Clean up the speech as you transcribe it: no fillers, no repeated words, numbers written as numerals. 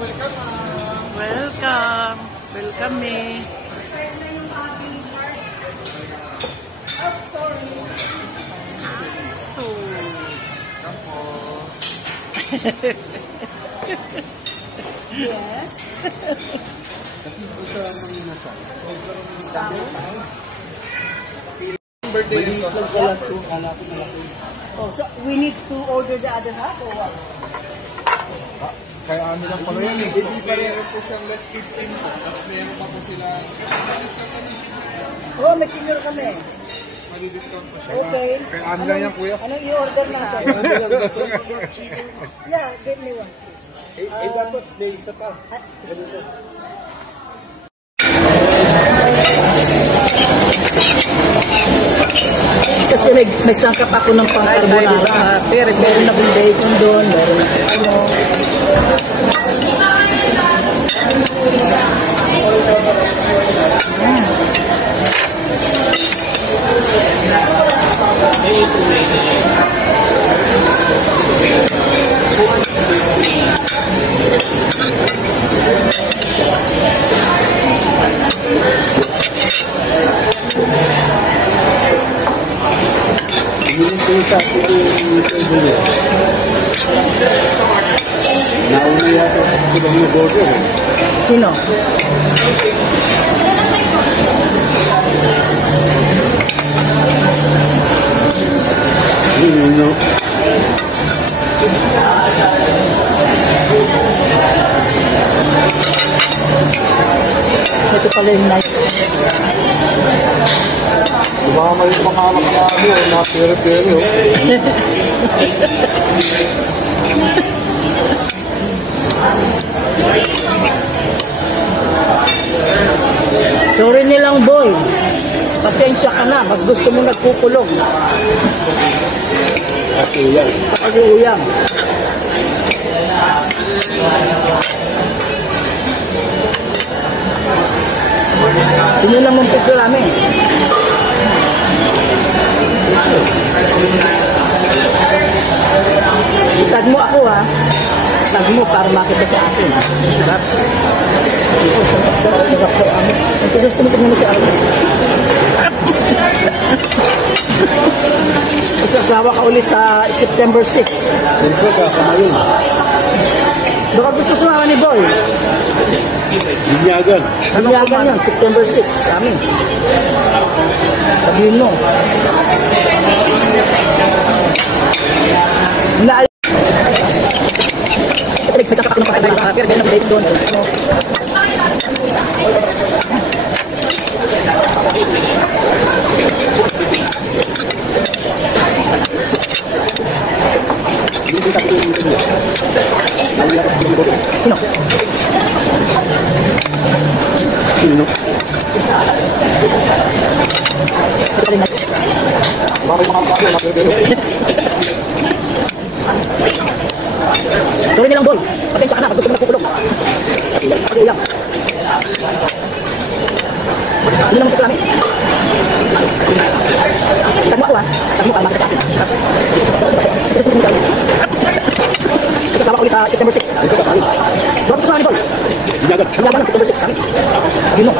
Welcome. Welcome me. So, yes. Kasi po sa mga inasal. Birthday is lang pala ito. Oh, so we need to order the other half or what? Kaya ano lang pala yan eh. Hindi pa rin po siyang less 15 siya. Tapos meron pa po sila. Oh, may senior kami. Mali-discount pa siya. Okay. Kaya ano lang yan kuya. Anong i-order lang ito? Yeah, give me one please. Dapat may isa pa. Kasi may sangkap ako ng pang-carbonara. Pero meron na kong bacon doon. Meron na ano. Nauna yata ibang mag-order eh. Sino? No. Ito pala yung night. Baka may pangalak na ano eh, na pere-pere oh. Sorry nilang boy. Pasensya ka na. Mas gusto mo nagkukulong. Kasi yan. Kasi uyang. Yun lang mong picture namin. Tag mo ako ha. Tag mo para makita sa akin. Sarap. Sarap ko amin. Ang gusto mo tignan mo si Armin. Isasawa ka ulit sa September 6. Siyempre kasama yun. Baka gusto sumama ni Boy. Binyagan. Binyagan yun, September 6. Amin. Sabihin mo. Nagpasak ako ng pakaibayan sa pero ganyan ang date doon. Sino? Sino? Bakit mga pake na pere-pere? Sorry nilang boy. Pasensya ka na. Gusto mo nagkukulong. Kasi ulang. Hindi naman ito namin. Tag mo ako ha. Tag mo ka. Makita sa akin. Kasama ko ulit sa September 6. Bakit gusto nga ni boy? Binyagan ng September 6. Sabi mo.